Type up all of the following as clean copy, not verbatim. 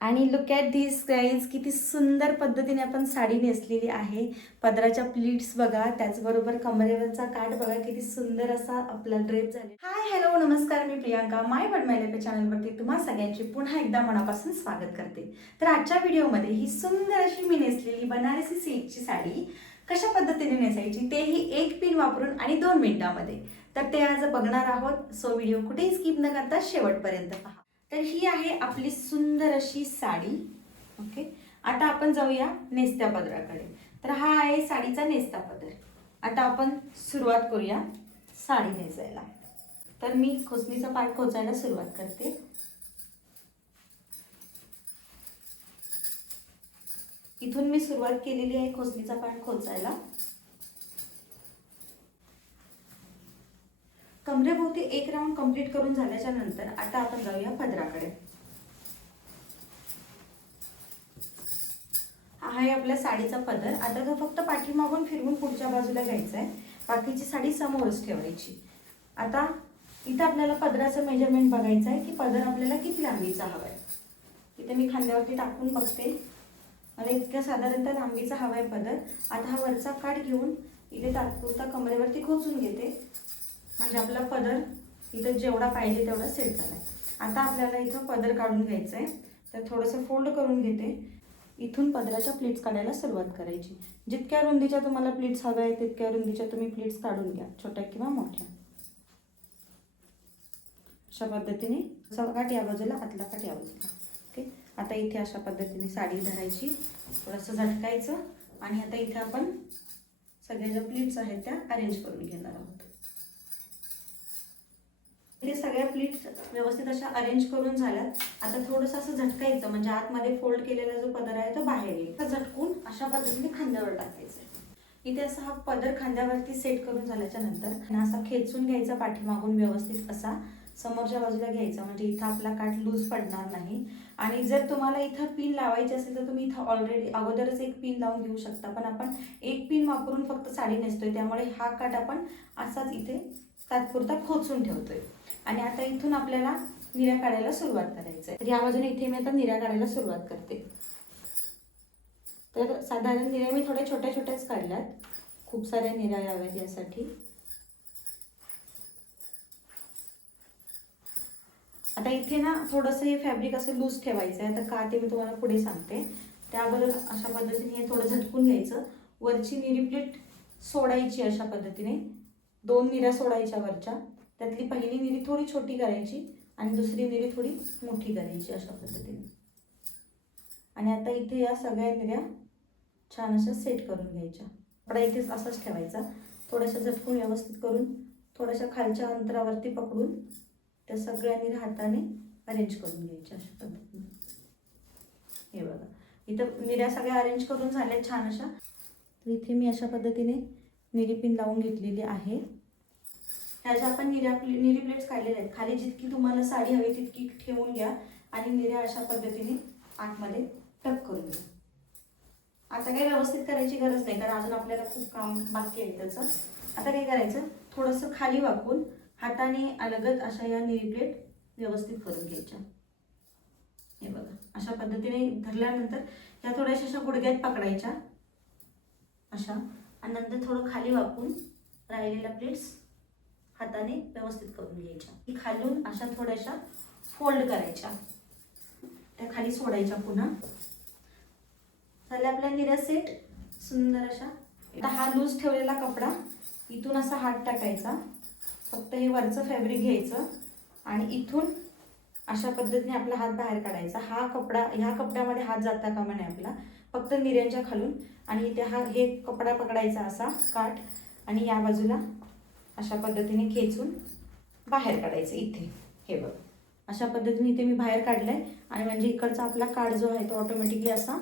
आणि look at this guys, किती सुंदर पद्धतीने आपण साडी नेसलेली आहे. पदराच्या प्लीट्स बघा, त्याचबरोबर कमरेवरचा काठ बघा, किती सुंदर असा आपला ड्रेप झाले. हाय हॅलो नमस्कार, मी प्रियांका माय वर्ड माय लाईफ चॅनलवरती तुम्हा सगळ्यांची पुन्हा एकदा मनापासून स्वागत करते. तर आजच्या व्हिडिओमध्ये ही सुंदर अशी मी नेसलेली बनारसी सिल्कची साडी कशा पद्धतीने नेसायची तेही एक पिन वापरून आणि 2 मिनिटांमध्ये, तर ते आज बघणार आहोत. सो व्हिडिओ कुठेही स्किप न करता शेवटपर्यंत पहा. तर ही आहे आपली सुंदर अशी साडी. ओके, आता आपण जाऊया नेसत्या पदराकडे. तर हा आहे साडीचा नेसता पदर. आता आपण सुरुवात करूया साडी नेसायला. तर मी खोचणीचा पाठ खोचायला सुरुवात करते. इथून मी सुरुवात केलेली आहे खोचणीचा पाठ खोचायला. कमरेभोवती एक राऊंड कंप्लीट करून झाल्याच्या नंतर आता आपण जाऊया पदराकडे. हा आहे आपल्या साडीचा पदर. आता तो फक्त पाठीमागून फिरवून पुढच्या बाजूला घ्यायचा आहे, बाकीची साडी समोरच ठेवायची. आता इथं आपल्याला पदराचं मेजरमेंट बघायचं आहे की पदर आपल्याला किती लांबीचा हवा आहे. इथे मी खांद्यावरती टाकून बघते, मला इतक्या साधारणतः लांबीचा हवा आहे पदर. आता हा वरचा काठ घेऊन इथे तात्पुरता कमरेवरती खोचून घेते, म्हणजे आपला पदर इथं जेवढा पाहिजे तेवढा सेट झाला आहे. आता आपल्याला इथं पदर काढून घ्यायचं आहे, तर थोडंसं फोल्ड करून घेते. इथून पदराच्या प्लीट्स काढायला सुरुवात करायची. जितक्या रुंदीच्या तुम्हाला प्लीट्स हव्या आहेत तितक्या रुंदीच्या तुम्ही प्लीट्स काढून घ्या, छोट्या किंवा मोठ्या. अशा पद्धतीने काठ या बाजूला, आतला काठ या बाजूला. ओके, आता इथे अशा पद्धतीने साडी धरायची, थोडंसं झटकायचं आणि आता इथे आपण सगळ्या ज्या प्लीट्स आहेत त्या अरेंज करून घेणार आहोत. इथे सगळ्या प्लीट्स व्यवस्थित अशा अरेंज करून झाल्यात. आता थोडंसं असं झटकायचं, म्हणजे आतमध्ये फोल्ड केलेला जो पदर आहे तो बाहेर येईल. तर झटकून अशा पद्धतीने खांद्यावर टाकायचं. इथे असा हा पदर खांद्यावरती सेट करून झाल्याच्या नंतर असा खेचून घ्यायचा पाठीमागून, व्यवस्थित असा समोरच्या बाजूला घ्यायचा, म्हणजे इथं आपला काठ लूज पडणार नाही. आणि जर तुम्हाला इथं पिन लावायची असेल तर तुम्ही इथं ऑलरेडी अगोदरच एक पिन लावून घेऊ शकता, पण आपण एक पिन वापरून फक्त साडी नेसतोय, त्यामुळे हा काठ आपण असाच इथे तात्पुरता खोचून ठेवतोय. आणि आता इथून आपल्याला निऱ्या काढायला सुरुवात करायचं आहे. तर या बाजूने इथे मी आता निऱ्या काढायला सुरुवात करते. तर साधारण निऱ्या मी थोड्या छोट्या छोट्याच काढल्यात, खूप साऱ्या निऱ्या याव्यात यासाठी. आता इथे ना थोडंसं हे फॅब्रिक असं लूज ठेवायचं आहे. आता का ते मी तुम्हाला पुढे सांगते. त्याबरोबर अशा पद्धतीने हे थोडं झटकून घ्यायचं. वरची निरी प्लेट सोडायची अशा पद्धतीने, 2 निऱ्या सोडायच्या वरच्या. त्यातली पहिली निरी थोडी छोटी करायची आणि दुसरी निरी थोडी मोठी करायची अशा पद्धतीने. आणि आता इथे या सगळ्या निऱ्या छान अशा सेट करून घ्यायच्या. कपडा इथेच असाच ठेवायचा, थोड्याशा झटकून व्यवस्थित करून थोड्याशा खालच्या अंतरावरती पकडून त्या सगळ्या निऱ्या हाताने अरेंज करून घ्यायच्या अशा पद्धतीने. हे बघा, इथं निऱ्या सगळ्या अरेंज करून झाल्या छान अशा. तर इथे मी अशा पद्धतीने निरी पिन लावून घेतलेली आहे. ह्या ज्या आपण निरी प्लेट्स काढलेल्या आहेत, खाली जितकी तुम्हाला साडी हवी तितकी ठेवून घ्या आणि निऱ्या अशा पद्धतीने आतमध्ये टक करून घ्या. आता काही व्यवस्थित करायची गरज नाही, कारण अजून आपल्याला खूप काम बाकी आहे त्याचं. आता काय करायचं, थोडंसं खाली वाकून हाताने अलगद अशा या निरी प्लेट व्यवस्थित करून घ्यायच्या. हे बघा, अशा पद्धतीने धरल्यानंतर या थोड्याशा अशा गुडघ्यात पकडायच्या अशा, आणि नंतर थोडं खाली वाकून राहिलेल्या प्लेट्स हाताने व्यवस्थित करून घ्यायच्या. की खालून अशा थोड्याशा फोल्ड करायच्या, त्या खाली सोडायच्या पुन्हा. झाल्या आपल्या निऱ्या सेट सुंदर अशा. आता हा लूज ठेवलेला कपडा इथून असा हात टाकायचा, फक्त हे वरचं फॅब्रिक घ्यायचं आणि इथून अशा पद्धतीने आपला हात बाहेर काढायचा. हा कपडा, ह्या कपड्यामध्ये हात जाता कामा नये आपला, फक्त निऱ्यांच्या खालून. आणि इथे हे कपडा पकडायचा असा काठ, आणि या बाजूला अशा पद्धतीने खेचून बाहेर काढायचं इथे. हे बघ, अशा पद्धतीने इथे मी बाहेर काढलंय, आणि म्हणजे इकडचा आपला काठ जो आहे तो ऑटोमॅटिकली असा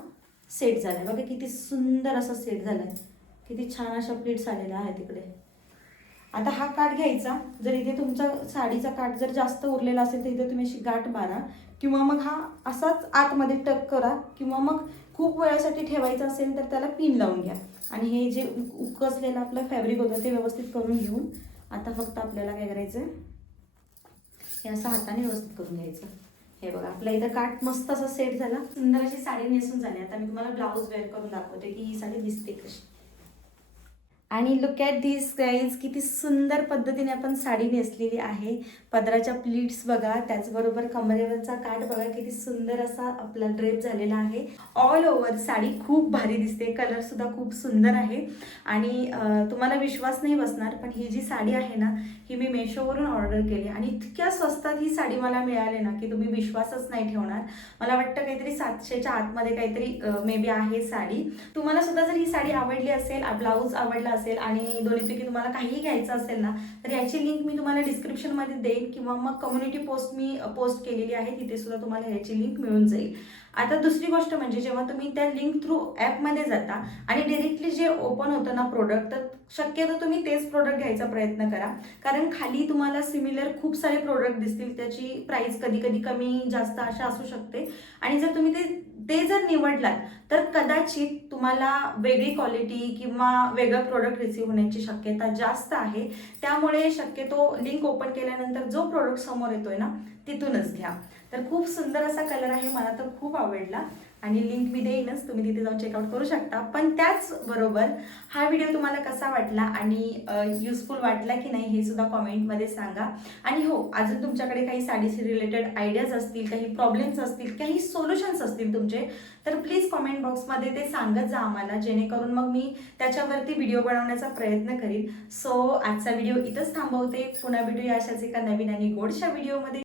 सेट झालाय. बघा किती सुंदर असा सेट झालाय, किती छान अशा प्लीट्स आलेल्या आहेत इकडे. आता हा काठ घ्यायचा. जर इथे तुमचा साडीचा काठ जर जास्त उरलेला असेल तर इथे तुम्ही अशी गाठ मारा, किंवा मग हा असाच आतमध्ये टक करा, किंवा मग खूप वेळासाठी ठेवायचं असेल तर त्याला पिन लावून घ्या. आणि हे जे उकसलेलं आपलं फॅब्रिक होतं ते व्यवस्थित करून घेऊन आता फक्त आपल्याला काय करायचं, हे असं हाताने व्यवस्थित करून घ्यायचं. हे बघा आपला इथं काठ मस्त असा सेट झाला, सुंदर अशी साडी नेसून झाली. आता मी तुम्हाला ब्लाऊज वेअर करून दाखवते की ही साडी दिसते कशी. आणि लुक ॲट दिस गाईज, किती सुंदर पद्धतीने आपण साडी नेसलेली आहे. पदराच्या प्लीट्स बघा, त्याचबरोबर कमरेवरचा काठ बघा, किती सुंदर असा आपला ड्रेप झालेला आहे. ऑल ओव्हर साडी खूप भारी दिसते, कलरसुद्धा खूप सुंदर आहे. आणि तुम्हाला विश्वास नाही बसणार, पण ही जी साडी आहे ना, ही मी मेशोवरून ऑर्डर केली आणि इतक्या स्वस्तात ही साडी मला मिळाली ना की तुम्ही विश्वासच नाही ठेवणार. मला वाटतं काहीतरी 700च्या आतमध्ये काहीतरी मे बी आहे साडी. तुम्हाला सुद्धा जर ही साडी आवडली असेल, ब्लाऊज आवडला असेल आणि दोन्हीपैकी तुम्हाला काहीही घ्यायचं असेल ना, तर याची लिंक मी तुम्हाला डिस्क्रिप्शनमध्ये देईन किंवा मग कम्युनिटी पोस्ट मी पोस्ट केलेली आहे, तिथे सुद्धा तुम्हाला याची लिंक मिळून जाईल. आता दुसरी गोष्ट म्हणजे जेव्हा तुम्ही त्या लिंक थ्रू ॲपमध्ये जाता आणि डायरेक्टली जे ओपन होतं ना प्रोडक्ट, तर शक्यतो तुम्ही तेच प्रोडक्ट घ्यायचा प्रयत्न करा. कारण खाली तुम्हाला सिमिलर खूप सारे प्रोडक्ट दिसतील, त्याची प्राईस कधी कधी कमी जास्त अशा असू शकते. आणि जर तुम्ही ते जर निवडलात तर कदाचित तुम्हाला वेगळी क्वालिटी किंवा वेगळं प्रोडक्ट रिसीव्ह होण्याची शक्यता जास्त आहे. त्यामुळे शक्यतो लिंक ओपन केल्यानंतर जो प्रोडक्ट समोर येतोय ना, तिथूनच घ्या. तर खूप सुंदर असा कलर आहे, मला तर खूप आवडला आणि लिंक मी देईनच, तुम्ही तिथे जाऊन चेकआउट करू शकता. पण त्याचबरोबर हा व्हिडिओ तुम्हाला कसा वाटला आणि युजफुल वाटला की नाही हे सुद्धा कॉमेंटमध्ये सांगा. आणि हो, अजून तुमच्याकडे काही साडीशी रिलेटेड आयडियाज असतील, काही प्रॉब्लेम्स असतील, काही सोल्युशन्स असतील तुमचे, तर प्लीज कॉमेंट बॉक्समध्ये ते सांगत जा आम्हाला, जेणेकरून मग मी त्याच्यावरती व्हिडिओ बनवण्याचा प्रयत्न करीन. सो आजचा व्हिडिओ इथंच थांबवते. पुन्हा भेटूया अशाच एका नवीन आणि गोडशा व्हिडिओमध्ये.